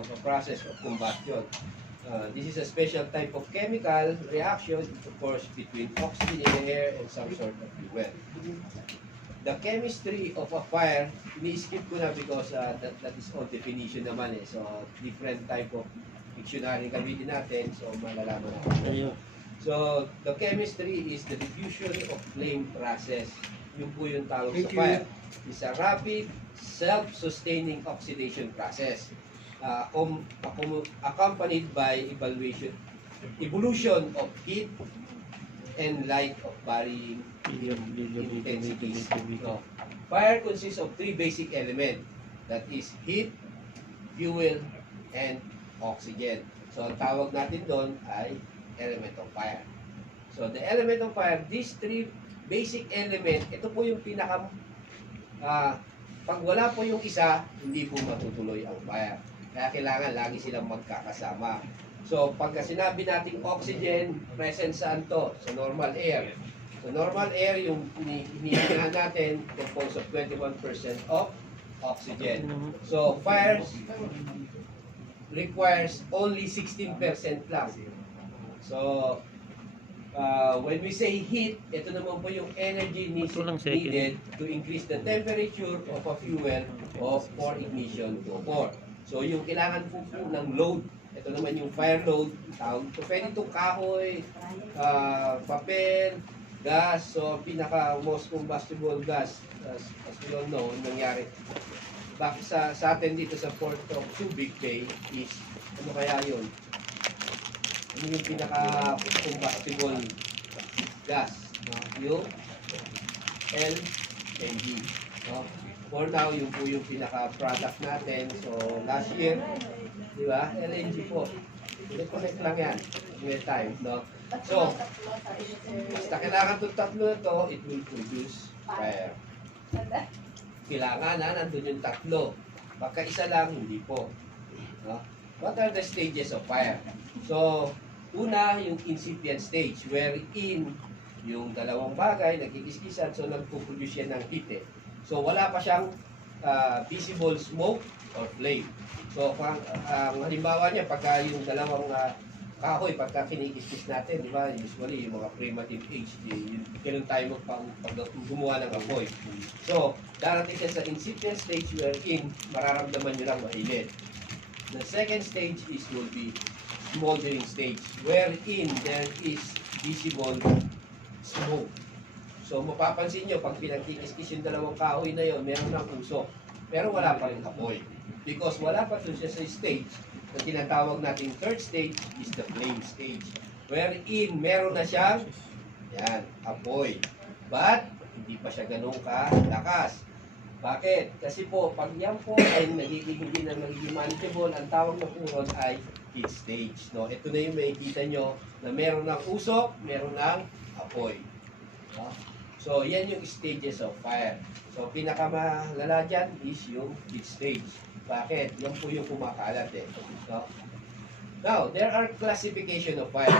of a process of combustion. This is a special type of chemical reaction, of course, between oxygen in the air and some sort of fuel. The chemistry of a fire, ini-skip ko na because that is all definition naman eh. So, different type of dictionary gamitin natin, so malalaman natin. So, the chemistry is the diffusion of flame process. Yun po yung tawag sa fire. It's a rapid, self-sustaining oxidation process. Accompanied by evolution of heat and light of varying intensities. So, fire consists of three basic elements. That is heat, fuel, and oxygen. So, ang tawag natin doon ay element of fire. So, the element of fire, these three basic element, ito po yung pinaka pag wala po yung isa, hindi po matutuloy ang fire. Kaya kailangan lagi silang magkakasama. So, pagka sinabi nating oxygen, present saan to? Sa normal air. So, normal air, yung hinihinga natin, composed of 21% of oxygen. So, fire requires only 16% lang. So, when we say heat, ito naman po yung energy needed to increase the temperature of a fuel for ignition to occur. So, yung kailangan po ng load, ito naman yung fire load, so, pwede itong kahoy, papel, gas, so pinaka-most combustible gas, as we all know, yung nangyari. Bakit sa atin dito sa Port of Subic Bay is, ano kaya yun? Ano yung pinaka-combustible gas? Yung LNG. No? For now, yung po yung pinaka-product natin. So, last year, di ba? LNG po. Connect lang yan. With time, no? So, basta kailangan itong tatlo na to, it will produce fire. Kailangan nandun yung tatlo. Baka isa lang, hindi po. No? What are the stages of fire? So, una, yung incipient stage, wherein yung dalawang bagay, nagkikiskisan, so nagpuproduce yan ng heat eh. So, wala pa siyang visible smoke or flame. So, ang halimbawa niya, pagka yung dalawang kahoy, pagka kinikiskis natin, di ba, usually yung mga primitive age, kailan tayo gumawa ng apoy. So, darating siya sa incipient stage wherein mararamdaman nyo lang mainit. The second stage will be smoldering stage, wherein there is visible smoke. So, mapapansin nyo, pag pinagkikiskis yung dalawang kahoy na yon, meron ng usok. Pero wala pa rin apoy. Because wala pa siya sa stage na tinatawag natin third stage is the flame stage. Wherein meron na siyang apoy. But, hindi pa siya ganun kalakas. Bakit? Kasi po, pag yan po ay hindi na nagiging manageable, ang tawag na po ron ay heat stage. No? Ito na yung makikita nyo na meron ng usok, meron ng apoy. No? So, yan yung stages of fire. So, pinakamalala dyan is yung heat stage. Bakit? Yan po yung kumakalat eh. No? Now, there are classification of fire.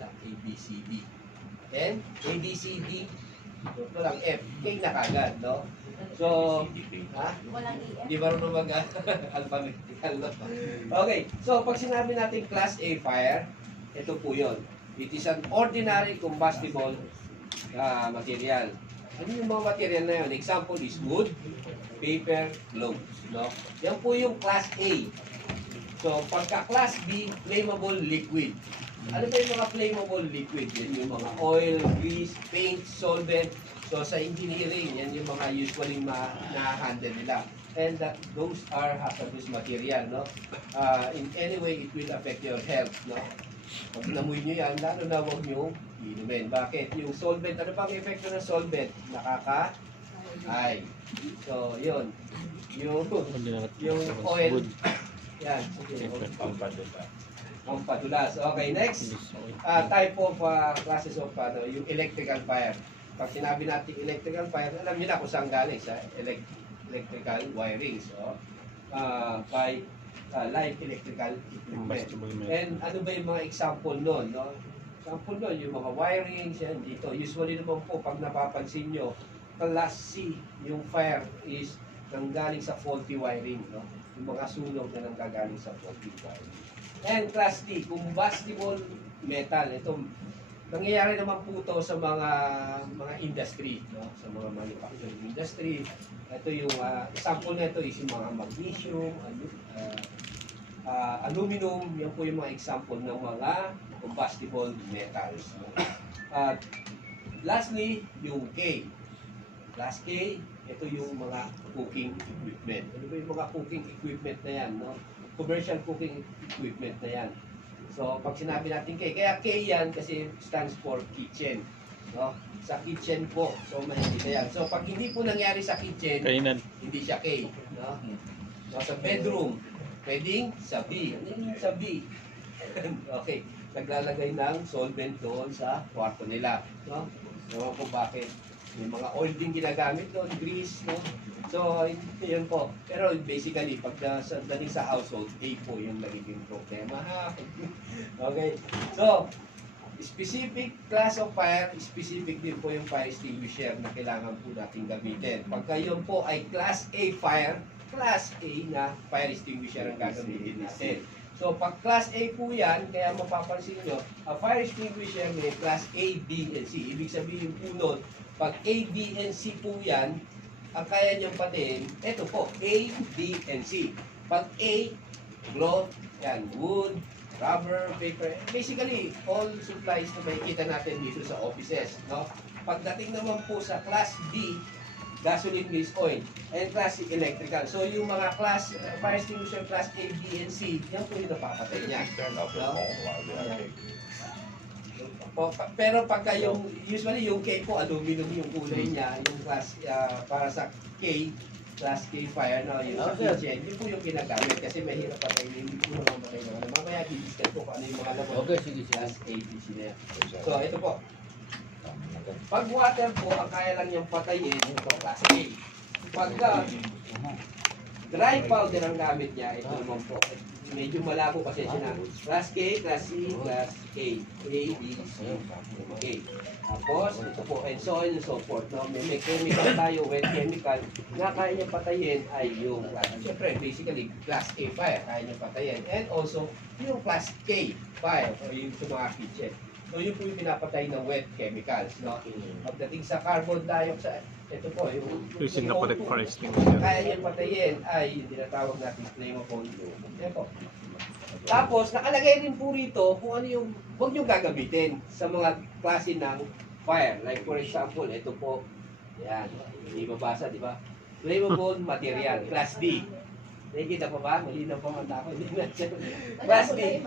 A, B, C, D. And A, B, C, D. Ito lang F. K na kagad, no? So, Di marunong mag-alphabetical, no? Okay. So, pag sinabi natin Class A fire, ito po yun. It is an ordinary combustible material. Ano yung mga material na yun? Example is wood, paper, clothes. No? Yan po yung Class A. So, pagka Class B, flammable liquid. Ano ba yung mga flammable liquid? Yan yung mga oil, grease, paint, solvent. So, sa engineering, yan yung mga usually na-handle nila. And those are hazardous material. No? In any way, it will affect your health. No? Pag namuy nyo yan, lalo na huwag nyo inumin. Bakit? Yung solvent, ano pang epekto ng solvent? Nakaka-ay. So, yun. Yung oil. Yan. Pampadulas. Okay, next. Type of classes of yung electrical fire. Pag sinabi natin electrical fire, alam nyo na kung saan galing sa electrical wiring. So, by live electrical equipment. And ano ba yung mga example nun? No? Example nun, yung mga wirings, yan dito. Usually naman po, pag napapansin nyo, class C, yung fire is nanggaling sa faulty wiring, no? Yung mga sunog na nanggagaling sa faulty wiring. And class D, combustible metal. Ito, nangyayari naman po ito sa mga industry, no? Sa mga manufacturing industry. Ito yung sample na ito is yung mga magnesium, aluminum, yan po yung mga example ng mga combustible metals. No? At lastly, yung K. Class K, ito yung mga cooking equipment. Ano ba yung mga cooking equipment na yan? No? Commercial cooking equipment na yan. So, pag sinabi natin K, kaya K yan kasi stands for kitchen. No? Sa kitchen po. So, mahindi na yan. So, pag hindi po nangyari sa kitchen, Kainan. hindi siya K. No? No, sa bedroom, pwedeng sa B. Ano yung sa B? Okay. Naglalagay ng solvent doon sa kwarto nila. No? Ewan ko bakit. May mga oil din ginagamit doon, grease, no? So, yun po. Pero basically, pag dating sa household, A po yung nagiging problema. Okay. So, specific class of fire, specific din po yung fire extinguisher na kailangan po natin gamitin. Pagka yun po ay class A fire, class A na fire extinguisher ang gagamitin natin. So, pag class A po yan, kaya mapapansin nyo, a fire extinguisher may class A, B, and C. Ibig sabihin po nun, pag A, B, and C po yan, ang kaya niyang patiin, ito po, A, B, and C. Pag A, cloth, yan, wood, rubber, paper, basically, all supplies na makikita natin dito sa offices, no? Pagdating naman po sa class D, gasoline based oil, and class C, electrical. So, yung mga class, fire extinguisher class A, B, and C, yan po yung napapatay niya. No? Pero pagka yung, usually yung K po, aluminum yung kulay niya, yung class, para sa K, class K fire, no, yung sa kitchen, yun po yung ginagamit kasi mahirap patayin, hindi po naman patay ng ano. Mamaya, i-discuss po kung ano yung mga laman. Okay, sige, sige. Class A, B, C na yan. So, ito po. Pag water po, ang kaya lang niyang patayin, ito, class A. Pagka dry powder ang gamit niya, ito naman po. Medyo malabo kasi siya na. Class K, Class C, Class A. A, B, C. Okay. Tapos, ito po, and so on and so forth. No? May chemical tayo, wet chemical, na kaya niya patayin ay yung, siyempre, basically, Class A fire, kaya niya patayin. And also, yung Class K fire, o yung sa mga kitchen. So, yun po yung pinapatay ng wet chemicals. No? Pagdating sa carbon dioxide, ito po, yung Using the correct fire extinguisher. kaya niyang patayin ay yung tinatawag natin flammable. Yan po. Tapos, nakalagay din po rito kung ano yung huwag niyong gagamitin sa mga klase ng fire. Like for example, ito po, yan, hindi mabasa, di ba? Flammable material, class D. Nakikita pa ba? Malinaw pa mata ko. Class D.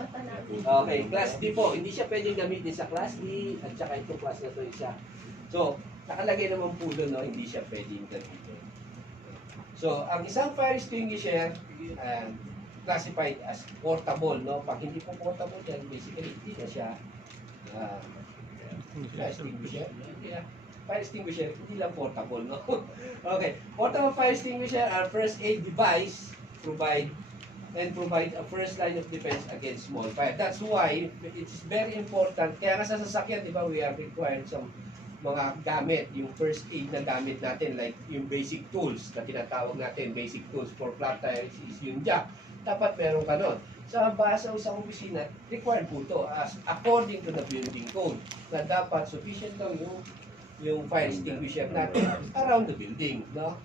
Okay, class D po. Hindi siya pwedeng gamitin sa class D at saka ito class na ito isa. So, nakalagay naman po doon, no, hindi siya pwedeng gamitin. So, ang isang fire extinguisher, classified as portable, no? Pag hindi po portable yan, basically, hindi na siya fire extinguisher. Fire extinguisher, hindi lang portable, no? Okay, portable fire extinguisher are first aid device provide a first line of defense against small fire. That's why it is very important. Kaya nga sa sasakyan, di ba, we are required some mga gamit, yung first aid na gamit natin, like yung basic tools na tinatawag natin, basic tools for flat tires is yung jack. Dapat meron ka nun. Sa basa o sa opisina, required po ito as according to the building code na dapat sufficient lang yung fire extinguisher natin around the building, no?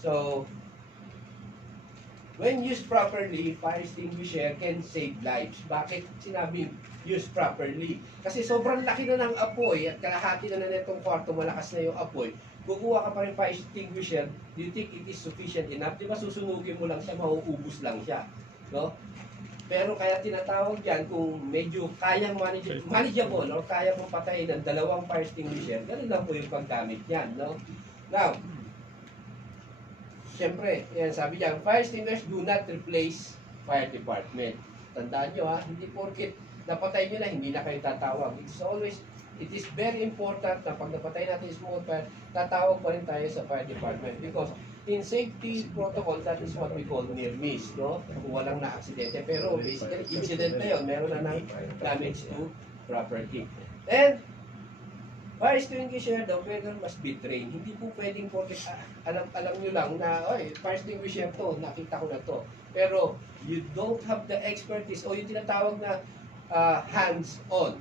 So, when used properly, fire extinguisher can save lives. Bakit sinabi used properly? Kasi sobrang laki na ng apoy at kalahati na itong kwarto, malakas na yung apoy. Kukuha ka pa rin fire extinguisher, do you think it is sufficient enough? Di ba susunugin mo lang siya, mauubos lang siya. No? Pero kaya tinatawag yan kung medyo kayang manageable or kaya mong patayin ng dalawang fire extinguisher, ganun lang po yung paggamit yan. No? Now, siyempre, yan, sabi niya, fire extinguishers do not replace fire department. Tandaan nyo ha, hindi porket napatay nyo na, hindi na kayo tatawag. It is very important na pag napatay natin yung small fire, tatawag pa rin tayo sa fire department. Because in safety protocol, that is what we call near miss, no? Kung walang na-aksidente. Pero basically, incident na yun, meron na ng damage to property. And fire extinguisher the operator must be trained. Hindi po pwedeng alam nyo lang na, oy, fire extinguisher to, nakita ko na to. Pero, you don't have the expertise o yung tinatawag na hands-on.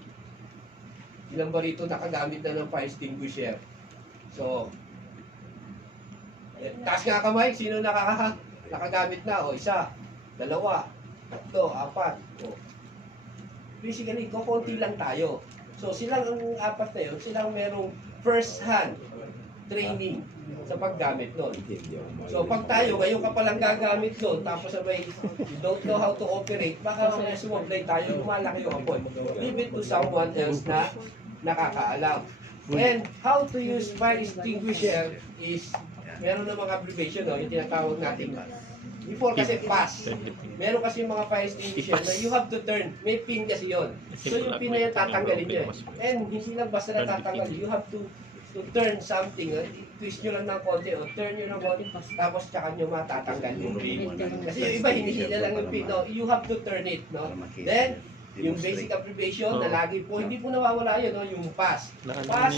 Ilan ba rito nakagamit na ng fire extinguisher? So, taas nga kamay, sino nakagamit na? O, isa, dalawa, tatlo, apat. O. Basically, kukunti lang tayo. So, silang ang apat na yun, silang merong first-hand training sa paggamit nun. So, pag tayo, ngayon ka palang gagamit nun, tapos sabay, you don't know how to operate, baka mamaya sumablay tayo, lumalaki yung apoy. Leave it to someone else na nakakaalam. And how to use fire extinguisher is, meron na mga abbreviation, no? Yung tinatawag natin. Before kasi pass. Meron kasi yung mga fire extinguisher na you have to turn. May pin kasi yun. So yung pin na yan tatanggalin nyo. And hindi lang basta na tatanggalin. You have to turn something. Twist nyo lang ng konti o turn nyo ng konti. Tapos tsaka nyo matatanggal yung pin. Kasi yung iba hinihila lang yung pin. No? You have to turn it. No? Then, yung basic abbreviation na lagi po, hindi po nawawala yun, no? Yung pass. Pass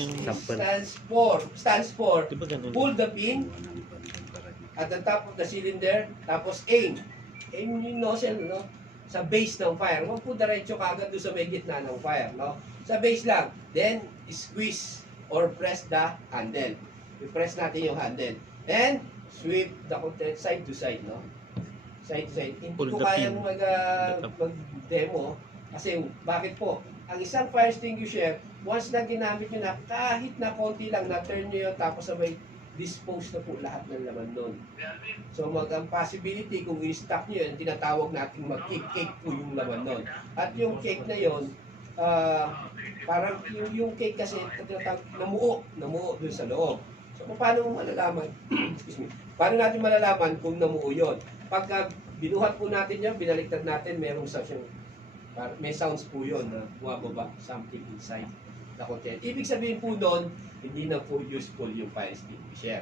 stands for pull the pin at the top of the cylinder, tapos aim. Aim yung nozzle, no? Sa base ng fire. Huwag po diretso kagad doon sa may gitna ng fire, no? Sa base lang. Then, squeeze or press the handle. I-press natin yung handle. Then, sweep the content side to side, no? Side to side. Hindi ko kayang mag-demo. Kasi, bakit po? Ang isang fire extinguisher, once na ginamit nyo na, kahit na konti lang, na-turn nyo yun, tapos sabay, dispose na po lahat ng laman nun. So, ang possibility, kung i-stock nyo yun, tinatawag natin mag-cake po yung laman nun. At yung cake na yun, parang yung cake kasi, namuo dun sa loob. So, paano mo malalaman? Excuse me. Paano natin malalaman kung namuo yun? Pagka binuhat po natin yan, binaliktad natin, merong sounds yung, may sounds po yun na bumababa, something inside the content. Ibig sabihin po doon, hindi na po useful yung fire extinguisher.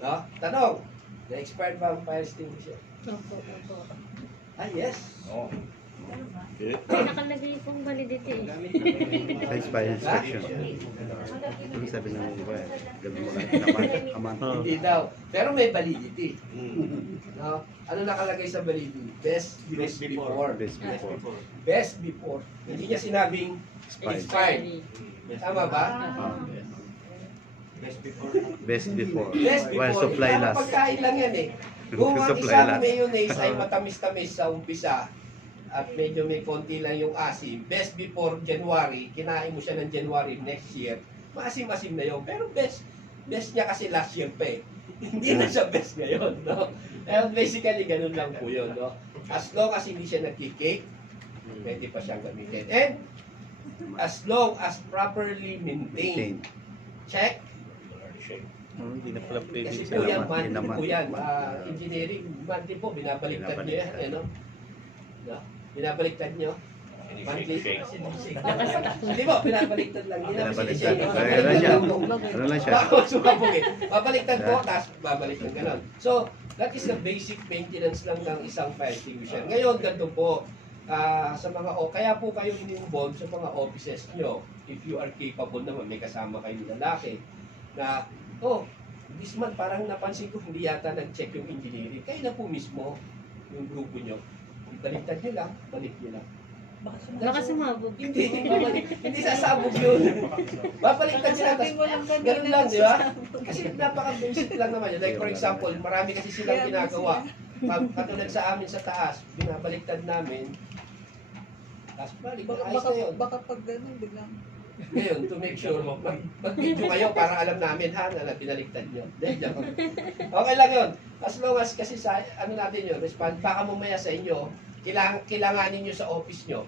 No? Tanong, na-expired ba ang fire extinguisher? Opo. Ah, yes. Oo. May nakalagay pong validity eh. Sa expired inspection. Ibig sabihin ng iba eh. Gabi mo lang naman. Hindi daw. Pero may validity. No? Ano nakalagay sa validity? Best before. Best before. Hindi niya sinabing expired. Tama ba? Best before. Best before. While supply last. Pagkain lang yan eh. Kung ang isang mayonnaise ay matamis-tamis sa umpisa at medyo may konti lang yung asim, best before January, kinain mo siya ng January next year, maasim-asim na yun. Pero best niya kasi last year pa eh. Hindi na siya best ngayon, no? And basically, ganun lang po yun, no? As long as hindi siya nagkikake, pwede pa siyang gamitin. And as long as properly maintained. Check. Hindi na pala pwede. Kasi po yan, monthly po yan. Engineering, monthly po, binabaliktad nyo yan. Ano? No? Binabaliktad nyo. Monthly. Hindi po, binabaliktad lang. Binabaliktad. Ano lang siya? Babaliktad po, tapos babaliktad ganon. So, that is the basic maintenance lang ng isang fire extinguisher. Ngayon, ganito po. Sa mga kaya po kayo in-involve sa mga offices nyo, if you are capable naman, may kasama kayo ng lalaki, na, this month parang napansin ko hindi yata nag-check yung engineering. Kayo na po mismo, yung grupo nyo, baliktad nyo lang, balik nyo lang. Baka sumabog. Hindi sasabog yun. Babaliktad sila, ganun lang, di ba? Kasi napaka-basic lang naman yun. Like for example, marami kasi silang ginagawa. Katulad sa amin sa taas, binabaliktad namin, tapos balik, ayos na yun. Baka pag gano'n, biglang. Ngayon, to make sure, mag-video kayo para alam namin ha, na pinaliktad nyo. Okay lang yun. As long as kasi sa, ano natin yun, respond, baka mamaya sa inyo, kailanganin nyo sa office nyo.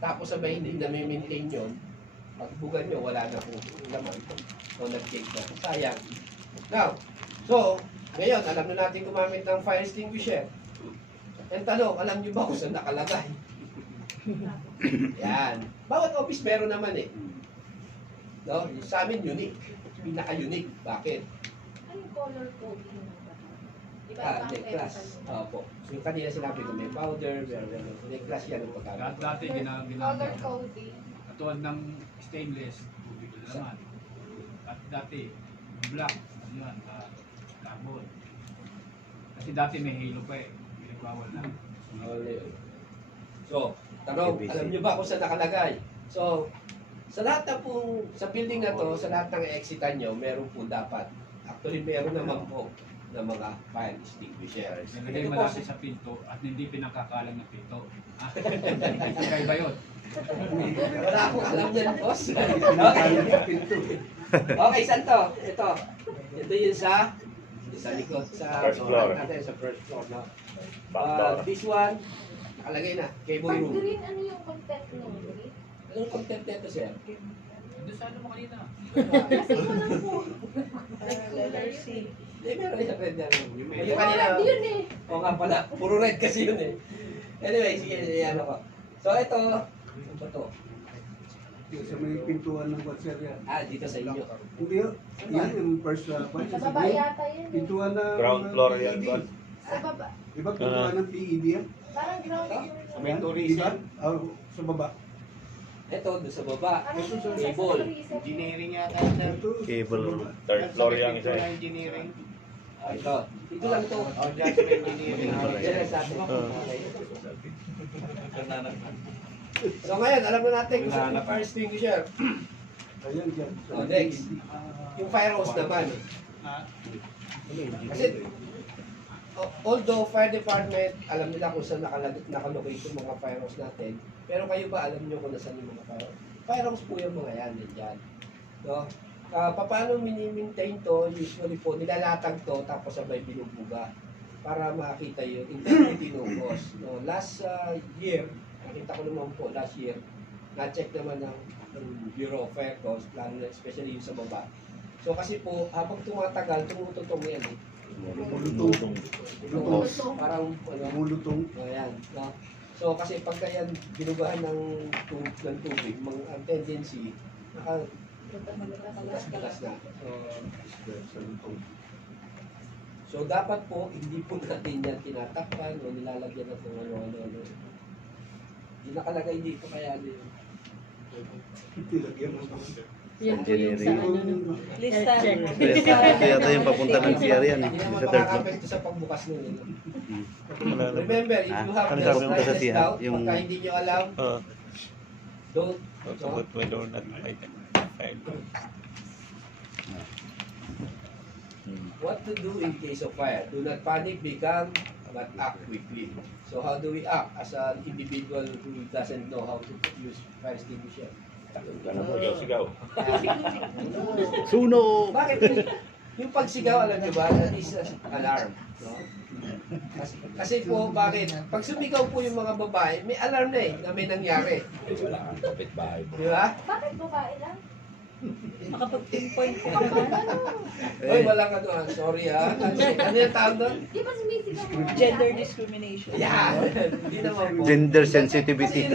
Tapos sabay hindi na may maintain yun, pagbugan nyo, wala na po naman. So, nag-take na. Sayang. Now, so, ngayon, alam na natin gumamit ng fire extinguisher. Ang tanong, alam nyo ba kung saan nakalagay? Yan. Bawat office meron naman eh. No? Sa amin, unique. Pinaka-unique. Bakit? Anong color coding mo ba? Diba necklace. Opo. Yung kanina sinabi ko, may powder, may necklace yan ang pagkakas. Dati color ginamit coding? katulad ng stainless. naman. At dati, black, ano yun, carbon. Kasi dati may halo pa eh. Bawal na. So, tanong, ABC. alam niyo ba kung saan nakalagay? So, sa lahat na sa building na to, sa lahat ng exitan nyo, meron po dapat. Actually, meron naman po ng mga fire extinguisher. Nilagay Ito po, malapit sa pinto at hindi pinakakalang na pinto. Kaya ba yun? wala akong alam yan, boss. Okay, saan to? Ito. Ito yun sa likod. Sa First floor. Natin, sa first floor. No? Back door. This one, nakalagay na. Cable Pag room. green, ano yung content nung green? Anong content nito, sir? Doon sa ano mo kanina? Kasi ko lang po. Letter C. Hindi, meron yung red na room. Yung Yung kanina. red yun eh. Oo nga pala, puro red kasi yun eh. Anyway, sige, ano ko. So ito, ano ba to? Sa may pintuan ng kotser yan. Dito sa inyo. Hindi yun. Yan yung first kwan. Sa baba yata yun eh. Pintuan ng Ground floor yan, PED. boss. Sa baba. Di ba pintuan ng PED yan? Parang ground yun. Yan, di ba? Sa baba. Ito, doon sa baba. Parang sa Table. engineering Ito. Cable. sa baba. Third floor yung isa eh. Ito. Ito lang to. Yan sa atin. So ngayon, alam na natin kung saan yung fire extinguisher. Ayan dyan. Oh, next. Yung fire hose naman. Kasi, although fire department, alam nila kung saan nakalocate yung mga fire hose natin, pero kayo ba alam nyo kung nasaan yung mga fire hose? Fire hose po yung mga yan, dyan. No? Paano mini-maintain to? Usually po, nilalatag to, tapos sabay binubuga para makita yung integrity ng hose. No? Last year, nakita ko naman po last year, na-check naman ng Bureau of Fire Codes, lalo na especially yung sa baba. So kasi po, habang tumatagal, tumututong yan eh. Mulutong. Lutong. Parang, ano, Mulutong. ayan, no? So kasi pagka yan binugahan ng tubig, ang tendency, bukas na. So dapat po, hindi po natin yan tinatakpan o nilalagyan ng kung ano-ano. Hindi nakalagay dito kaya ano yun. Tilagyan mo. Yan po yung sa ano no. Lista. Ito yata yung papunta ng CR yan eh. Hindi naman Sa third floor. makakapekto sa pagbukas nun. Eh. Wala na. Remember, if you have Ano the sabi mo sa slightest siya? doubt, Yung- pagka hindi nyo alam, don't. So, but we don't identify. What to do in case of fire? Do not panic, be calm, but act quickly. So how do we act as an individual who doesn't know how to use fire extinguisher? Ganun mo, sigaw. Suno! Bakit? Yung pagsigaw, alam nyo ba, that is alarm. No? Kasi po, bakit? Pag sumigaw po yung mga babae, may alarm na eh, na may nangyari. Di ba? Bakit babae lang? Makapag-pinpoint ka Kapag naman. ano? Oy, walang ano, sorry ha. Ano yung tawag doon? Di ba sumisigaw mo? Gender discrimination. Yeah! Hindi naman po. Gender sensitivity.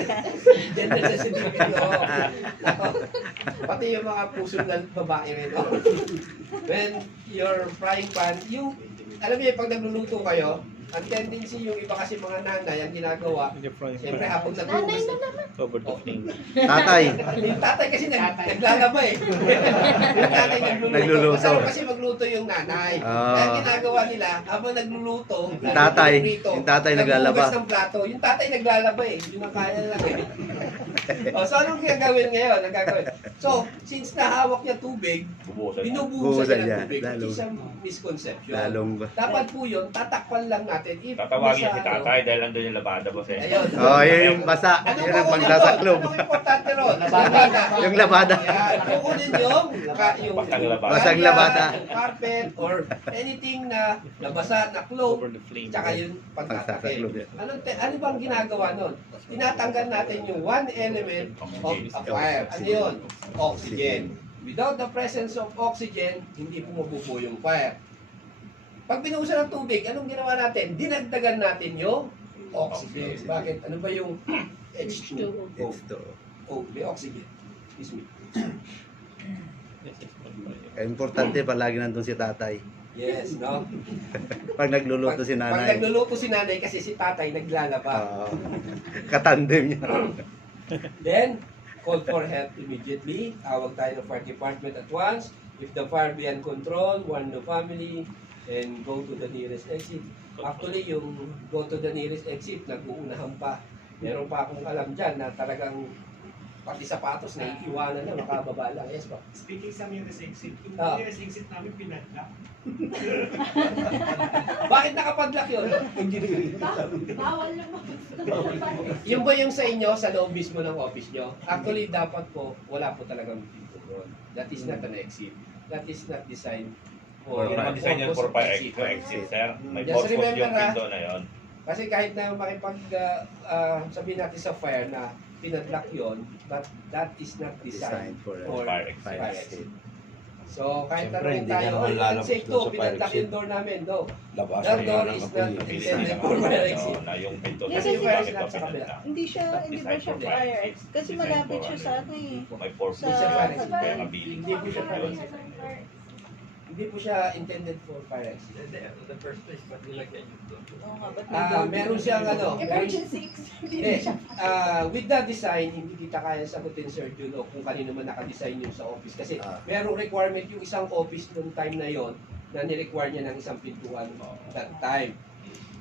Gender sensitivity, oo. Pati yung mga puso ng babae rin, oh. When you're frying pan, yung, alam niyo, pag nagluluto kayo, ang tendency yung iba kasi mga nanay, ang ginagawa, siyempre habang Nanay naglutos, na naman. Cover the flame. Tatay. yung tatay kasi naglalaba eh. Yung tatay nagluluto. Nagluluto. Masarap kasi magluto yung nanay. Ah. Kaya ang ginagawa nila, habang nagluluto, Yung tatay. nagluluto, Yung tatay naglalaba. naghuhugas ng plato. Yung tatay naglalaba eh. Yun ang kaya lang eh. So anong gagawin ngayon? Ang gagawin? So, since nahawak niya tubig, Bubusan. binubuhusan Buhusan niya niya. ng tubig. Lalong. Which is a misconception. Lalong. Dapat po yun, tatakpan lang natin. If Tatawagin nasa, si tatay dahil nandun yung labada, boss eh. Ayun. Oh, yun yung basa. Ano Yun ang kukunin paglasaklob. doon? Anong importante ron? Labada. Yung labada. Yan. Kukunin yung Basang labada. Basang labada. carpet, or anything na nabasa na cloth, Cover the flame. tsaka yung pagtatakip. Pagsasaklob yan. Ano bang ginagawa nun? Tinatanggal natin yung one element of a fire. Ano yun? Oxygen. Without the presence of oxygen, hindi bumubuo yung fire. Pag binuhusan ng tubig, anong ginawa natin? Dinagdagan natin yung oxygen. Bakit? Ano ba yung H2O? Ito. Oh, may oxygen. Excuse me. Kaya importante palagi nandun si tatay. Yes, no? Pag nagluluto si Pag nanay. nagluluto si nanay kasi si tatay naglalaba. Katandem niya. Then, call for help immediately. Tawag tayo ng fire department at once. If the fire beyond control, warn the family and go to the nearest exit. Actually, yung go to the nearest exit, nag-uunahan pa. Meron pa akong alam dyan na talagang pati sapatos na iiwanan na, makababa lang. Yes po. Speaking sa nearest exit, yung Ah. nearest exit namin pinadlock. Bakit nakapadlock yun? Engineering. Bawal naman. Yung ba yung sa inyo, sa loob mismo ng office nyo? Actually, dapat po, wala po talagang pinto doon. That is not an exit. That is not designed for Hindi naman design yan for fire exit, sir. May Just purpose remember, yung window na yon. Kasi kahit na makipag, sabihin natin sa fire na pinadlock yon, but that is not designed Designed for for fire fire fire exit. exit. So, kahit Siyempre, tanongin hindi tayo, ka naman oh, lalabas safe doon to, sa fire pinadlock exit. yung door namin. No. Labas That door na is lang not ako. intended for fire exit. Na yung pinto Yes, kasi yes, bakit yes, pa nasa kabila. pinadlock? Hindi ba siya fire exit? Kasi malapit siya sa ano eh. May purpose Sa- siya. fire exit. Kaya mabilis. Hindi po siya fire exit. Hindi po siya intended for fire exit. The first place, but nilagyan yung door. Oo nga, ba't may door? Meron siyang ano, Emergency. Hindi. With the design, hindi kita kaya sagutin, Sir Julo, kung kanino man nakadesign yung sa office. Kasi merong requirement yung isang office noong time na yon na ni-require niya ng isang pintuan that time.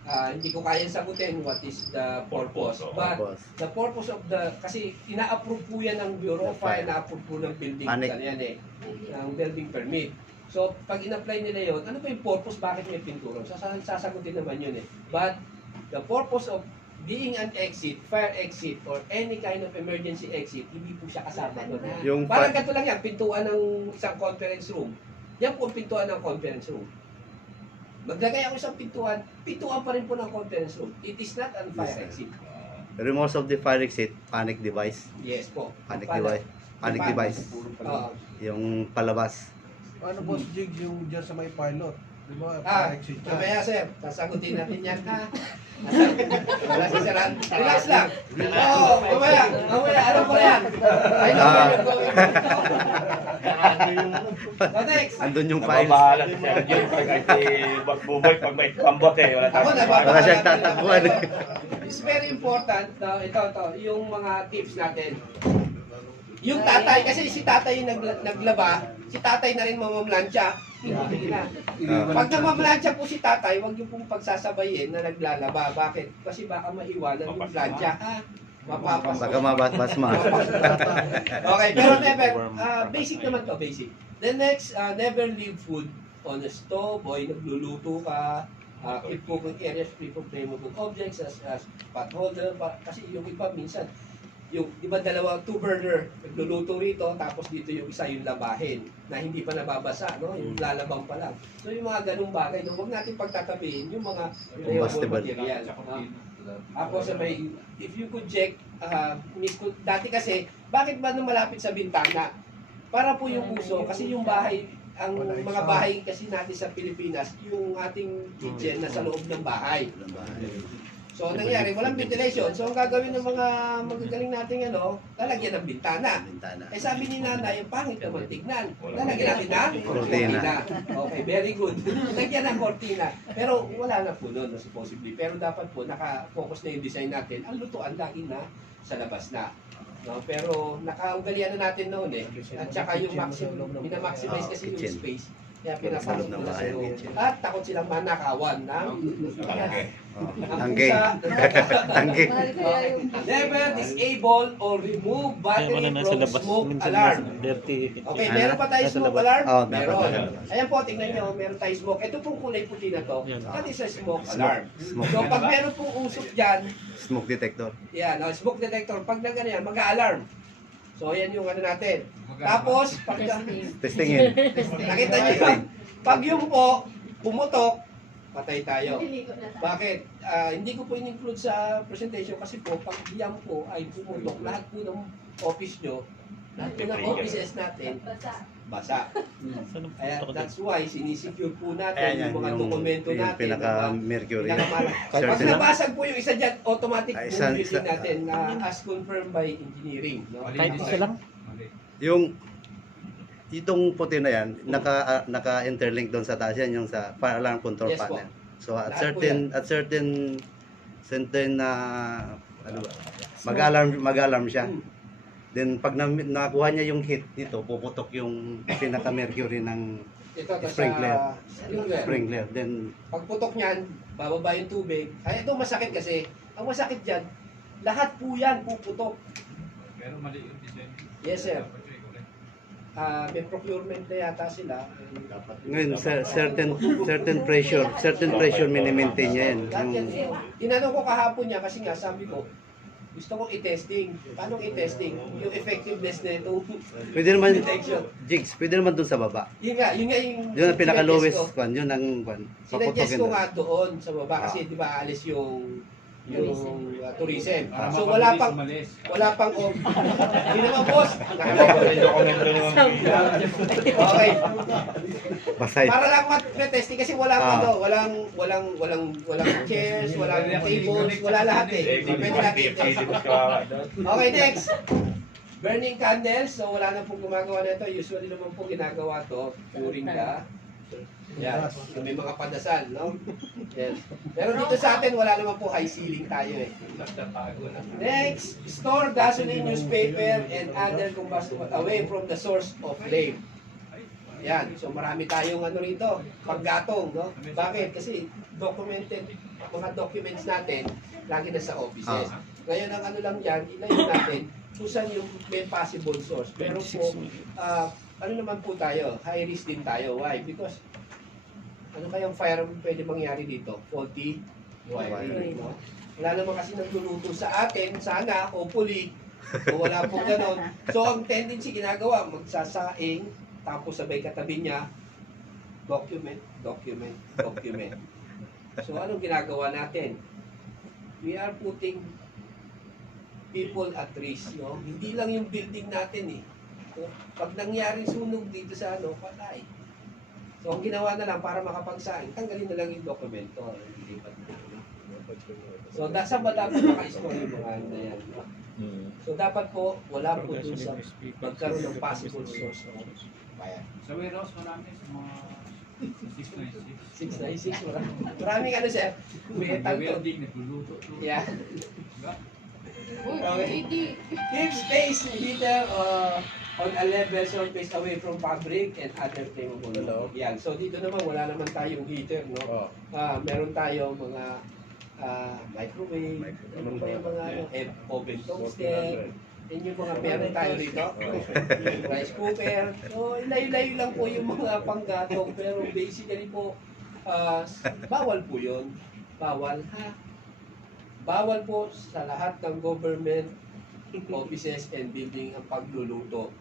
Hindi ko kaya sagutin what is the purpose. But Tapos, the purpose of the, kasi ina-approve po yan ng Bureau of Fire, na-approve po ng building, Panic. yan eh, ng building permit. So, pag in-apply nila yon, ano ba yung purpose, bakit may pintura? Sasagutin naman yun eh. But, the purpose of being an exit, fire exit, or any kind of emergency exit, hindi po siya kasama doon. Yung Parang ganito lang yan, pintuan ng isang conference room. Yan po ang pintuan ng conference room. Maglagay ako isang pintuan pa rin po ng conference room. It is not a fire Yes, exit. pero most of the fire exit, panic device. Yes po. Panic Pala- device. Panic device. Oo. Yung palabas. Ano boss Jig yung dyan sa may pilot? Di ba? Ah, Exit mamaya sir, sasagutin natin yan ha. Wala si Sir Ran. Relax lang. Oo, mamaya, alam ko yan. I know where you're going. So next. Andun yung files. Nababahala si Sir Jun pag si Boss Buboy pag may pambot eh. Wala Ako na, Wala siyang tatakbuhan. It's very important, ito, yung mga tips natin. Yung tatay, kasi si tatay yung naglaba, si tatay na rin mamamlansya. Hindi na. Pag namamlansya po si tatay, huwag yung pong pagsasabayin na naglalaba. Bakit? Kasi baka maiwanan yung plansya. Mapapas. Baka mabasma. Okay, pero never, basic naman to, basic. The next, never leave food on the stove o nagluluto ka. Keep cooking areas free from flammable objects as pot holder. Kasi yung iba minsan, yung iba two burner, nagluluto rito, tapos dito yung isa yung labahin na hindi pa nababasa, no? Yung lalabang pa lang. So yung mga ganung bagay, no? Huwag natin pagtatabihin yung mga Combustible. material. Ako sa may, if you could check, dati kasi, bakit ba nung malapit sa bintana? Para po yung uso, kasi yung bahay, ang mga bahay kasi natin sa Pilipinas, yung ating kitchen nasa loob ng bahay. So, nangyari, walang ventilation. So, ang gagawin ng mga magagaling nating lalagyan ng bintana. Eh, sabi ni nanay, ang pangit naman tignan. Lalagyan natin ng Cortina. Okay, very good. Lagyan ng cortina. Pero wala na po nun, supposedly. Pero dapat po, naka-focus na yung design natin. Ang lutuan lagi na sa labas na. No? Pero nakaugalian na natin noon eh. At saka yung minamaximize kasi yung kitchen. space. Kaya Sa pinapasok loob ng nila sa bahay, loob. kitchen. At takot silang manakawan ng Tangke. Tangke. Okay. Never disable or remove battery from smoke alarm. Okay, meron pa tayo smoke alarm? Oh, dapat Meron. meron. Ayan po, tingnan nyo, meron tayo smoke. Ito pong kulay puti na to, that is a smoke alarm. Smoke. So, pag meron pong usok dyan, Smoke detector. yan, smoke detector, pag nagano yan, mag-a-alarm. So, yan yung natin. Tapos, pag Testingin. nakita nyo yun, pag yung po, pumutok, patay tayo. Nililigo na tayo. Bakit? Hindi ko po in-include sa presentation kasi po, pag yan po ay pumutok, lahat po ng office nyo, lahat po ng offices natin, Basa. basa. Kaya that's why, sinisecure po natin Ayan, yung mga yung dokumento natin. pinaka-mercury. Pag Search na. nabasag po yung isa dyan, automatic Ay, po isa- yung isa- natin as confirmed by engineering. No? Kahit isa lang? Yung itong puti na yan, naka-interlink doon sa taas yan, yung sa fire alarm control Yes po. panel. So at Lahat po certain na mag-alarm siya. Hmm. Then pag nakuha niya yung heat dito, puputok yung pinaka-mercury ng Ito, Sprinkler. Sprinkler. sprinkler. Then Pagputok niyan, bababa yung tubig. Ay, ito masakit kasi. Ang masakit dyan, lahat po yan puputok. Pero mali yung design. Yes, sir. May procurement na yata sila. ngayon certain pressure mini-maintain niya yan. Lahat yan. Yung, Tinanong ko kahapon niya kasi nga sabi ko, gusto kong i-testing. Paano i-testing? Yung effectiveness na ito. pwede naman, Detection. jigs, pwede naman dun sa baba. Yun nga yung Yun ang pinaka-lowest sinuggest ko. one, yun ang one. Sinuggest Paputokin ko na. nga doon sa baba kasi di ba alis yung tourism. Para So mapabilis wala umalis. pang Hindi naman boss. May dokumento naman. Okay. Basay. Para lang mat-testing kasi walang Ah. walang chairs, walang tables, wala lahat eh. Hindi pwede natin i-test. Okay, next. Burning candles. So wala na pong gumagawa nito. Usually naman po ginagawa to during the may mga padasal, no? Yes. Pero dito sa atin, wala naman po high ceiling tayo eh. Next, store gasoline, newspaper, and other combustible away from the source of flame. Yan. So marami tayong ano rito, paggatong, no? Bakit? Kasi documented, mga documents natin, lagi na sa offices. Ngayon, ang ano lang yan, ilayo natin kung saan yung may possible source. Pero po, ano naman po tayo, high risk din tayo. Why? Because ano kayang fire ang pwede mangyari dito? Faulty wiring, no? Wala naman kasi nagluluto sa atin, sana, hopefully, o wala pong ganon. So, ang tendency ginagawa, magsasaing, tapos sabay katabi niya, document. So, anong ginagawa natin? We are putting people at risk, no? Hindi lang yung building natin, eh. So, pag nangyaring sunog dito sa ano, patay. So, ang ginawa na lang para makapagsaing, tanggalin na lang yung dokumento. Lilipat na. So, saan ba dapat naka-store yung mga ano na yan? So, dapat po, wala po dun sa magkaroon ng possible source of fire. Sa warehouse marami sa mga 696. 696, maraming ano sir, metal to. Welding, nagluluto. Yeah. Diba? Okay. Keep space heater on a level surface away from fabric and other flammable. Yan. So dito naman wala naman tayong heater, no? Meron tayong mga microwave, meron tayong mga oven toaster, and yung mga meron tayo rito, rice cooker. So ilayo-layo lang po yung mga panggatong, pero basically po bawal po yun. Bawal ha. Bawal po sa lahat ng government offices and building ang pagluluto.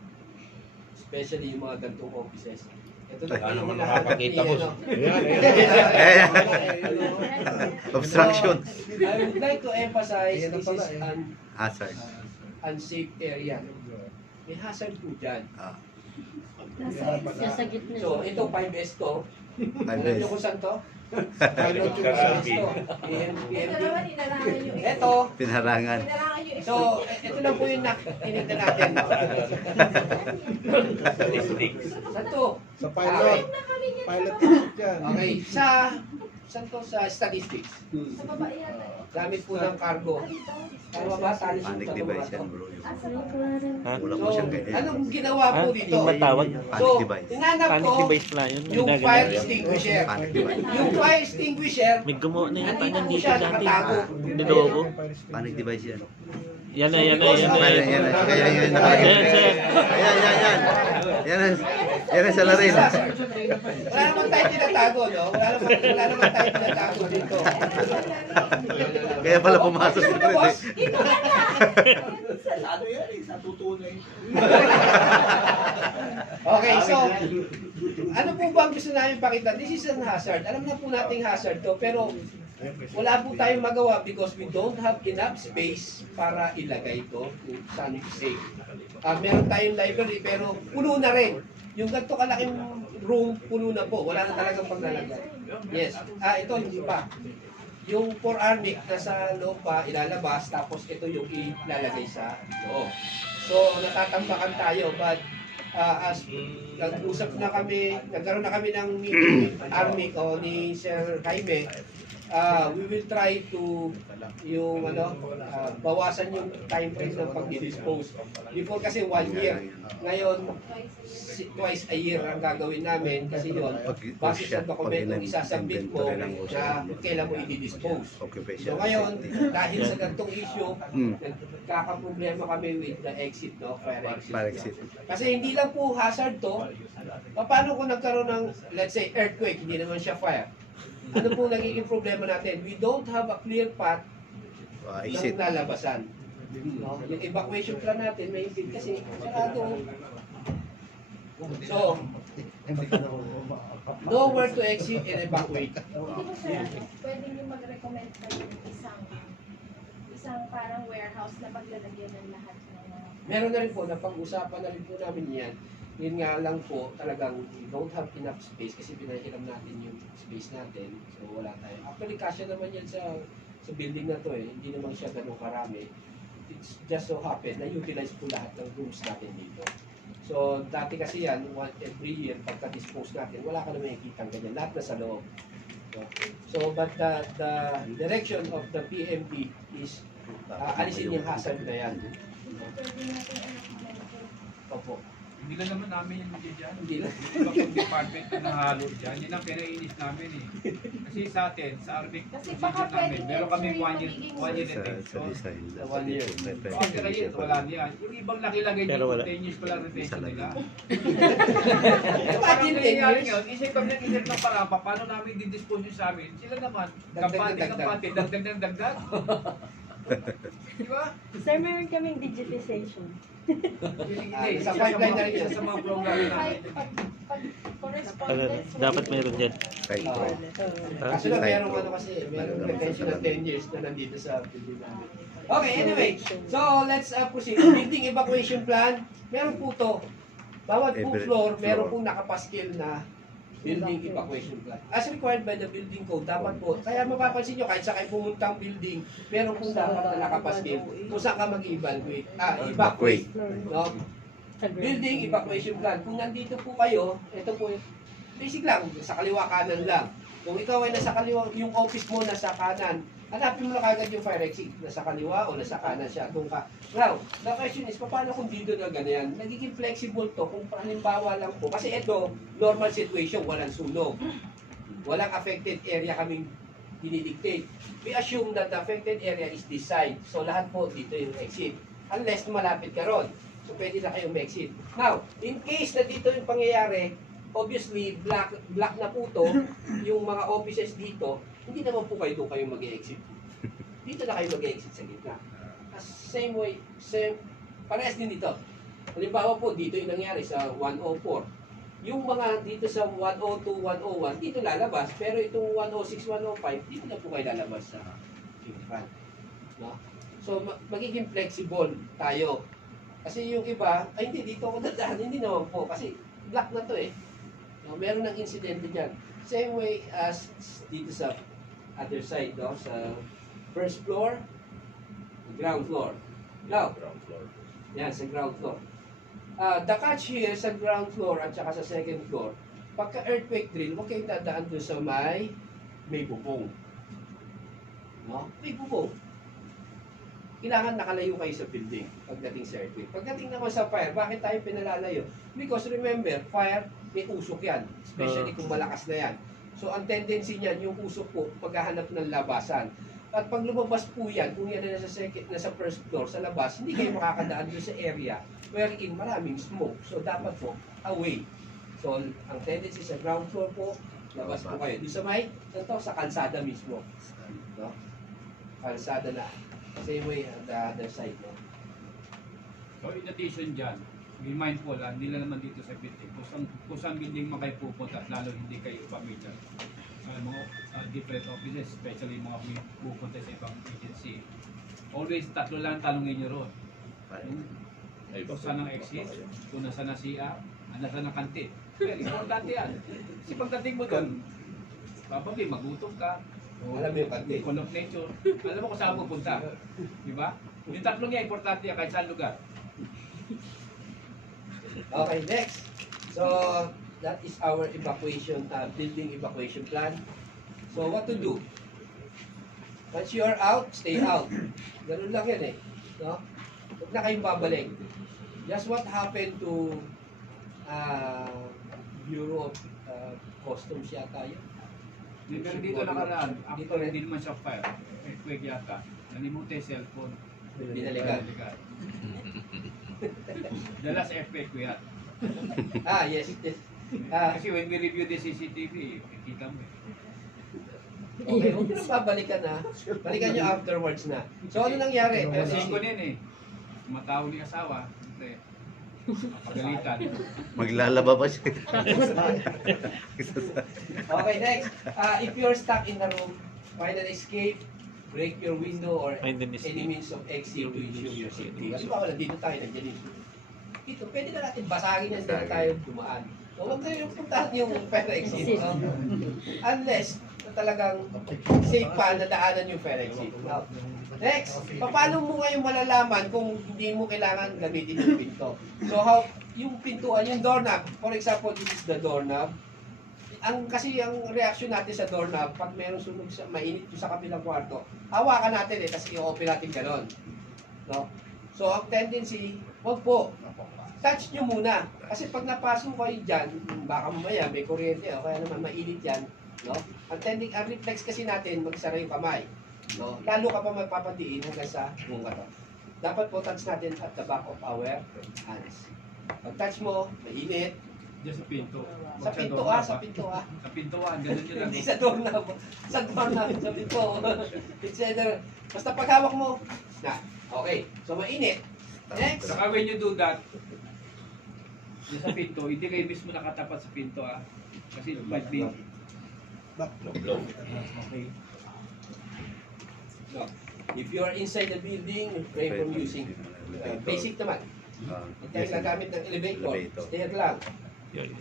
Especially yung mga gantong offices. Ito na Wala naman hinahanap nakakakita, ni, boss. Obstruction. I would like to emphasize Yan na this pala, is eh. an Hazard. unsafe area. May hazard po dyan. Nasa sa gitna. So, ito 5S to. Alam Five nyo days. kung saan to? Pilot yung 5S to. Ito naman, inalangan yung Ito, Pinharangan. Inalangan yung so, ito lang po yung nakinita natin. Saan to? Sa pilot. Pilot yan. Okay, saan to? Sa statistics. Sa baba yata. Gamit po ng cargo. Tama ba? Talis yung Panic sa device mga yan to. bro. Ano Wala po So, siyang ganyan. anong ginawa po dito? Yung matawag. So, Panic device. tinanap Panic ko device na yun. yung Ginagawa fire yun. extinguisher. Panic device. Yung fire extinguisher, May gumawa na yata Nandito niyan po dito siya, dati. nakatago. Nagawa ko. Panic device yan. Yan na, yan na, yan na. Yan, yan, yan. Kaya yan, nakalagay. Yan, sir. Yan, yan, yan. Yan ang salarin. wala naman tayo tinatago, no? Wala naman tayo tinatago dito. Kaya pala pumasok Ano sa to, boss? Ano yan eh, sa tutunay. Okay, so, ano po ba ang gusto namin pakita? This is an hazard. Alam na po nating hazard to, pero wala po tayong magawa because we don't have enough space para ilagay ito kung saan safe. Meron tayong library pero puno na rin. Yung ganito kalaking room, puno na po. Wala na talagang paglalagay. Yes. Ito, hindi pa. Yung 4 armic nasa loob pa, ilalabas, tapos ito yung ilalagay sa loob. So, natatambakan tayo, but as nag-usap na kami, nagkaroon na kami ng meeting with armic o ni Sir Jaime, we will try to yung bawasan yung time frame ng pag-dispose. Before kasi 1 year. Ngayon, twice a year ang gagawin namin kasi yun, base sa dokumentong isasabit mo na kailan mo i-dispose. So ngayon, dahil sa ganitong issue, nagkakaproblema kami with the exit, no? Fire exit. Kasi hindi lang po hazard to. Paano kung nagkaroon ng, let's say, earthquake, hindi naman siya fire? Ano po nagiging problema natin? We don't have a clear path ng lalabasan. No? Yung evacuation plan natin, may impede kasi sarado. So, know where to exit and evacuate. Hindi po sir, pwede niyo mag-recommend pa yung isang parang warehouse na paglalagyan ng lahat ng Meron na rin po, napag-usapan na rin po namin yan. Yun nga lang po, talagang we don't have enough space kasi pinahiram natin yung space natin. So wala tayo. Actually, kasya naman yan sa building na to eh. Hindi naman siya ganun karami. It's just so happen na utilize po lahat ng rooms natin dito. So dati kasi yan, every year, pagka-dispose natin, wala ka na makikita ganyan. Lahat na sa loob. So but the direction of the PMP is alisin yung hazard na yan. Opo. Hindi lang naman namin yung medyo dyan. Hindi lang. Iba pong department na nahalo dyan. Yun ang pinainis namin eh. Kasi sa atin, sa Arbic Kasi procedure baka namin, pwede meron kami extra yung 1 year magiging retention. design. Sa 1 year. After a year, wala niyan. Yung ibang nakilagay Pero dito, wala. 10 years pala retention nila. Imagine 10 nangyayari years. ngayon, isip kami ng parapa, paano namin didispose yun sa amin? Sila naman, kampante, dagdag. Di ba? Sir, meron kaming digitization. Hindi, sa pipeline na rin yan. sa mga program namin. correspondence. Dapat mayroon dyan. Kaso lang meron merong retention ng 10 years na nandito sa building namin. Okay, anyway. So, let's proceed. Building evacuation plan. Meron po to. Bawat po floor, meron pong nakapaskil na building evacuation plan. As required by the building code, dapat po. Kaya mapapansin nyo, kahit sa kayo pumuntang building, meron pong dapat na nakapaskil kung saan ka mag-evacuate. Evacuate. No? Building evacuation plan. Kung nandito po kayo, ito po, basic lang, sa kaliwa kanan lang. Kung ikaw ay nasa kaliwa, yung office mo nasa kanan, hanapin mo na kagad yung fire exit. Nasa kaliwa o nasa kanan siya. Doon ka. Now, the question is, paano kung dito na ganyan? Nagiging flexible to kung halimbawa lang po. Kasi ito, normal situation, walang sunog. Walang affected area kaming dinidictate. We assume that the affected area is this side. So lahat po dito yung exit. Unless malapit ka ron. So pwede na kayong exit. Now, in case na dito yung pangyayari, obviously, black na po to, yung mga offices dito, hindi naman po kayo doon kayo mag-exit. Dito na kayo mag-exit sa gitna. Same way, parehas din dito. Halimbawa po, dito yung nangyari sa 104. Yung mga dito sa 102, 101, dito lalabas. Pero itong 106, 105, dito na po kayo lalabas sa front. No? So, magiging flexible tayo. Kasi yung iba, ay hindi, dito ako dadaan. Hindi naman po. Kasi black na to eh. No, meron ng incident dyan. Same way as dito sa other side, no? Sa first floor, ground floor. Now, yan, sa ground floor. The catch here sa ground floor at saka sa second floor, pagka earthquake drill, huwag kayong dadaan doon sa may bubong. No? May bubong. Kailangan nakalayo kayo sa building pagdating sa earthquake. Pagdating naman sa fire, bakit tayo pinalalayo? Because remember, fire, may usok yan. Especially kung malakas na yan. So, ang tendency niyan, yung usok po, paghahanap ng labasan. At pag lumabas po yan, kung yan na nasa first floor, sa labas, hindi kayo makakadaan doon sa area wherein maraming smoke. So, dapat po, away. So, ang tendency sa ground floor po, labas po kayo. Doon sa may, sa kalsada mismo. No? Kalsada na. Same way on the other side, no? So in addition dyan, be mindful, hindi lang naman dito sa building. Kung saan building man kayo pupunta, lalo hindi kayo familiar. Mga different offices, especially mga pupunta sa ibang agency. Always tatlo lang tanongin nyo ron. Kung saan ang exit, kung nasa na CR, nasa na kantin. Very importante yan. Kasi pagdating mo doon, probably magutom ka, Alam mo yung kantin. Con of nature. Alam mo kung saan pupunta. Di ba? Yung tatlong niya, importante yan kahit saan lugar. Okay, next. So, that is our evacuation, building evacuation plan. So, what to do? Once you are out, stay out. Ganun lang yan eh. No? Huwag na kayong babalik. Just what happened to Bureau of Customs yata yun. Pero dito nakaraan, Dito after rin. hindi naman siya fire, earthquake yata, nalimutan yung cellphone. Binalikan. The last earthquake we had. Yes, yes. Kasi when we review the CCTV, kita mo eh. Okay, huwag nyo na babalikan na. Balikan nyo afterwards na. So, ano nangyari? Kasi ko din eh, mataw ni asawa, siyempre, pagalitan. Maglalaba pa siya. Okay, next. If you're stuck in the room, find an escape, break your window, or Find an escape. any means of exit to ensure your safety. Ano ba wala? Dito tayo, nandiyan dito. Dito, pwede na natin basagin yan dito tayo dumaan. So, huwag na yung puntahan yung fire exit. No? Unless, talagang safe pa na daanan yung fire exit. Now, next, paano mo ngayon malalaman kung hindi mo kailangan gamitin yung pinto? So, how, yung pintuan, yung doorknob, for example, this is the doorknob. Kasi ang reaction natin sa doorknob, pag meron sunog sa mainit yung sa kabilang kwarto, hawakan natin tapos i-open natin gano'n. No? So, ang tendency, wag po. Touch nyo muna. Kasi pag napasok kayo dyan, baka mamaya may kuryente o kaya naman mainit yan. No? Ang reflex kasi natin, magsara yung kamay. No? Lalo ka pa magpapadiin hanggang sa bunga to. Dapat po touch natin at the back of our hands. Pag touch mo, mainit. Diyan sa pinto. Sa Huwag pinto doorknob, sa pintuan. Sa pintuan, ganun yun lang. Hindi sa doorknob. Sa doorknob, sa pinto. It's either, basta paghawak mo, na. Okay, so mainit. Next. Saka when you do that, yung sa pinto, hindi kayo mismo nakatapat sa pinto Kasi might be. Okay. No. If you are inside the building, refrain from using basic naman. Huwag tayo gagamit ng elevator. Stair lang.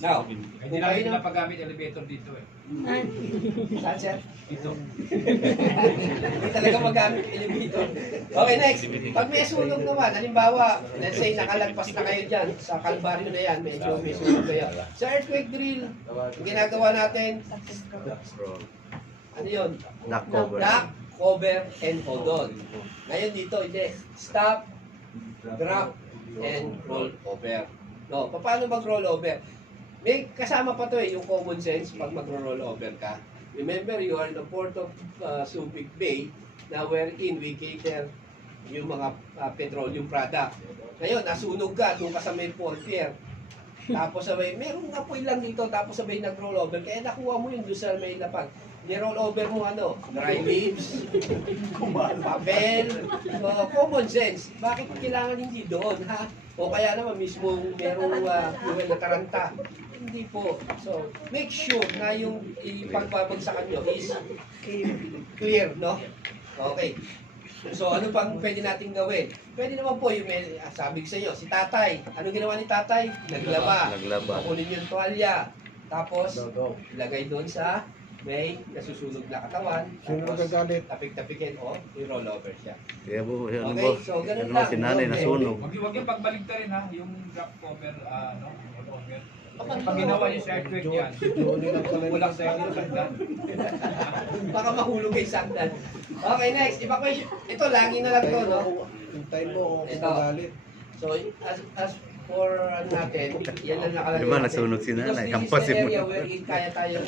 Now, Hindi namin pinapagamit elevator dito eh. Saan sir? Dito. Hindi talaga magamit yung elevator. Okay, next. Pag may sunog naman, halimbawa, let's say nakalagpas na kayo dyan, sa kalbaryo na yan, medyo may sunog kayo. Sa earthquake drill, yung ginagawa natin, ano yun? Knock cover. Knock, cover, and hold on. Ngayon dito, hindi. Stop, drop, and roll over. No, paano mag-roll over? May kasama pa to yung common sense pag mag-roll over ka. Remember, you are in the port of Subic Bay na wherein we cater yung mga petroleum product. Ngayon, nasunog ka, doon ka sa may port pier. Tapos sabay, merong apoy lang dito, tapos sabay nag-roll over. Kaya nakuha mo yun doon sa may lapag. Ni-roll over mo dry leaves, papel, common sense. Bakit kailangan hindi doon, ha? O kaya naman mismo merong fuel na taranta. Hindi po. So, make sure na yung ipagbabagsakan nyo is clear, no? Okay. So, ano pang pwede natin gawin? Pwede naman po yung sabi ko sa inyo, si tatay. Ano ginawa ni tatay? Naglaba. Kukunin yung tuwalya. Tapos, ilagay doon sa may nasusunog na katawan. Sino Tapos, nagagalit? tapik-tapikin o i-roll over siya. Kaya po, ano Okay, po, so ganun ano lang. si nanay Okay. nasunog. Huwag yung pagbalik rin yung drop cover, roll over. Pag ginawa niyo sa earthquake yan, Johnny lang pala yung walang sa inyo sagdan. Baka mahulog kay Sagdan. Okay, next. Evacuation. Ito, lagi na lang to, no? Hintayin mo kung Ito. magalit. So, as for ano natin, yan lang nakalagay Diba, natin. nasunog si nanay. Because this is Hampasin the mo. area wherein kaya tayong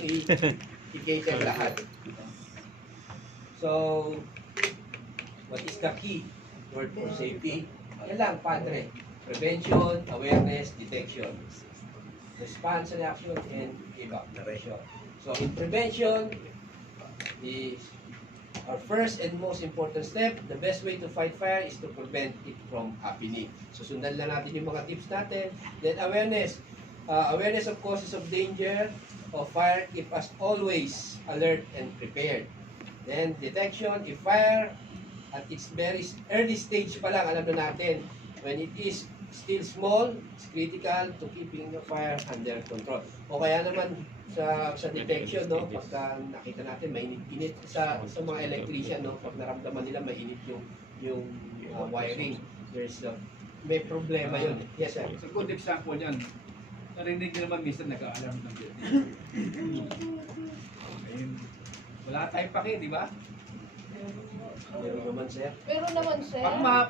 i-cater lahat. So, what is the key word for safety? Yan lang, Padre. Prevention, awareness, detection. Response and action, and evacuation. So, in prevention, is our first and most important step. The best way to fight fire is to prevent it from happening. So, sundan lang natin yung mga tips natin. Then, awareness. Awareness of causes of danger of fire keep us always alert and prepared. Then, detection. If fire at its very early stage pa lang, alam na natin, when it is still small, it's critical to keeping the fire under control. O kaya naman sa detection, no, pagka nakita natin mainit-init sa mga electrician, no, pag naramdaman nila mainit yung wiring, there's may problema yun. Yes, sir. So good example yan. Narinig nyo naman minsan nag-aalarm ng building. Ayun. Wala tayong pake, di ba? Meron naman, sir. Pero naman, sir.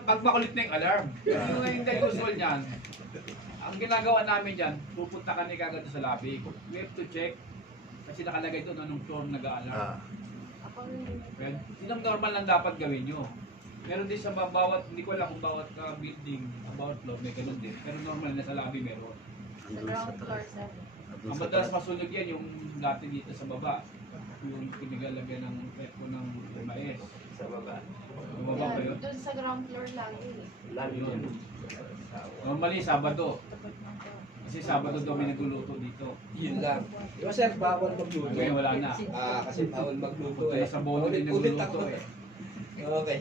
Pag makulit na yung alarm, yung hindi usual niyan, ang ginagawa namin dyan, pupunta kami kagad sa lobby. We have to check, kasi nakalagay doon anong floor nag-a-alarm. Ako hindi. Yun ang normal lang dapat gawin nyo. Meron din sa bawat, hindi ko alam kung bawat building, bawat floor may ganun din. Pero normal na sa lobby meron. Sa ground floor, sir. Ang madalas masunog yan yung dati dito sa baba. Yung pinigalagyan ng epo ng mais. Sa baba. Yung baba ba yun? Doon sa ground floor lagi. Lagi Yun. yun. Normally, Sabado. Kasi Sabado daw may nagluluto dito. Yun lang. Di ba, sir, bawal magluto? Ngayon wala na. Kasi bawal magluto eh. Sa bono din Ulit nagluluto ako. eh. Okay.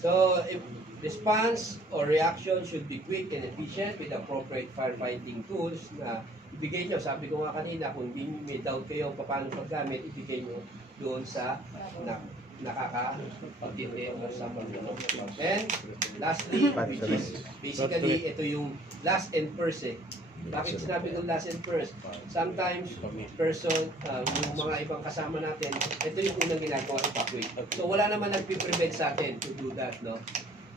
So, if response or reaction should be quick and efficient with appropriate firefighting tools na ibigay nyo. Sabi ko nga kanina, kung hindi may doubt kayo paano paggamit, ibigay nyo doon sa nakakapagtindi o sa paggamit. And lastly, which is basically ito yung last and first eh. Bakit sinabi ko last and first? Sometimes, yung mga ibang kasama natin, ito yung unang ginagawa ng evacuate. So wala naman nagpiprevent sa atin to do that, no?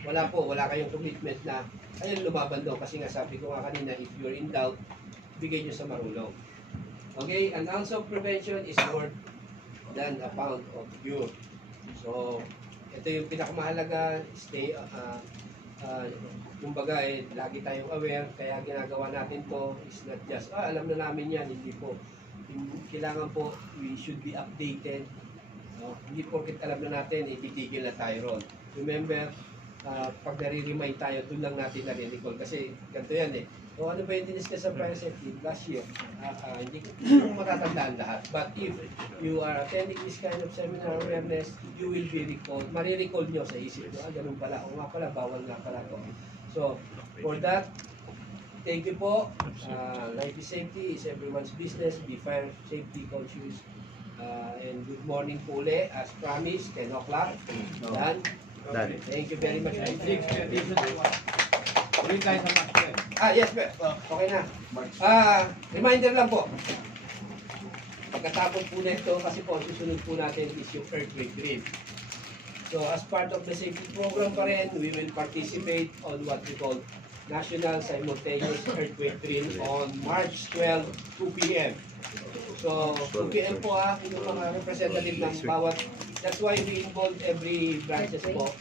Wala po, wala kayong commitment na, ayun, lumaban daw. Kasi nga sabi ko nga kanina, if you're in doubt, bigay nyo sa marulong. Okay, an ounce of prevention is worth than a pound of cure. So, ito yung pinakamahalaga, stay, kumbaga lagi tayong aware, kaya ginagawa natin to is not just, alam na namin yan, hindi po. Kailangan po, we should be updated. Hindi porket alam na natin, ititigil na tayo ron. Remember, pag nare-remind tayo, doon lang natin nare-recall. Kasi ganito yan eh. O ano ba yung diniscuss sa fire safety last year? Hindi ko matatandaan lahat. But if you are attending this kind of seminar awareness, you will be recalled. Marirecall nyo sa isip nyo. Ganun pala. O nga pala, bawal nga pala to. So, for that, thank you po. Life is safety is everyone's business. Be fire safety conscious. And good morning po ulit. As promised, 10 o'clock. Done. Done. Thank you very much. Ulit tayo sa Maxwell. Yes, okay na. Reminder lang po. Pagkatapos po nito, kasi po, susunod po natin is yung earthquake drill. So, as part of the safety program pa rin, we will participate on what we call National Simultaneous Earthquake Drill on March 12, 2 p.m. So, 2 p.m. po yung mga representative ng bawat. That's why we involve every branches po.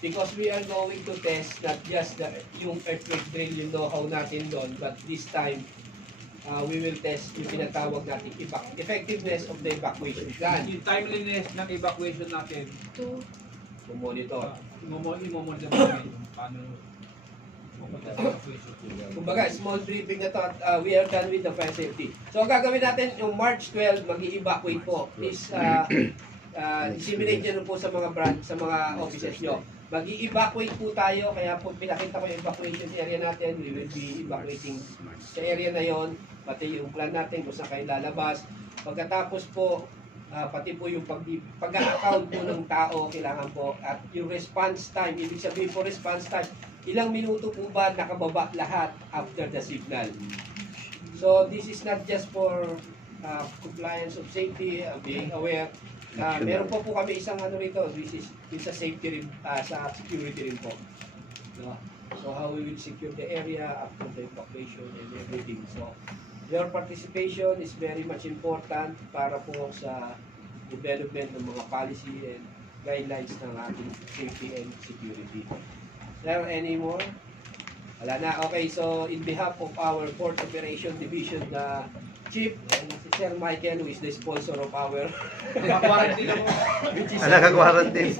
Because we are going to test not just yung earthquake drill, yung know-how natin doon, but this time, we will test yung pinatawag natin effectiveness of the evacuation plan. Yung timeliness ng evacuation natin, To Monitor. i-monitor namin paano pumunta sa evacuation. Kumbaga, small briefing na to at we are done with the fire safety. So, ang gagawin natin yung March 12, mag-i-evacuate po. Please, disseminate nyo po sa mga branch, sa mga offices nyo. Mag-i-evacuate po tayo, kaya po pinakita ko yung evacuation area natin. We will be evacuating sa area na yon, pati yung plan natin kung saan kayo lalabas. Pagkatapos po, pati po yung pag-account po ng tao, kailangan po. At yung response time, ibig sabihin po response time, ilang minuto po ba nakababa lahat after the signal. So this is not just for compliance of safety, being aware. Meron po kami isang ano rito, this is sa safety rin, sa security rin po. So how we will secure the area after the evacuation and everything. So your participation is very much important para po sa development ng mga policy and guidelines ng ating safety and security. There any more? Wala na. Okay, so in behalf of our 4th Operation Division, the Chief, and si Sir Michael, who is the sponsor of our Naka-quarantine ako. which is Naka-quarantine.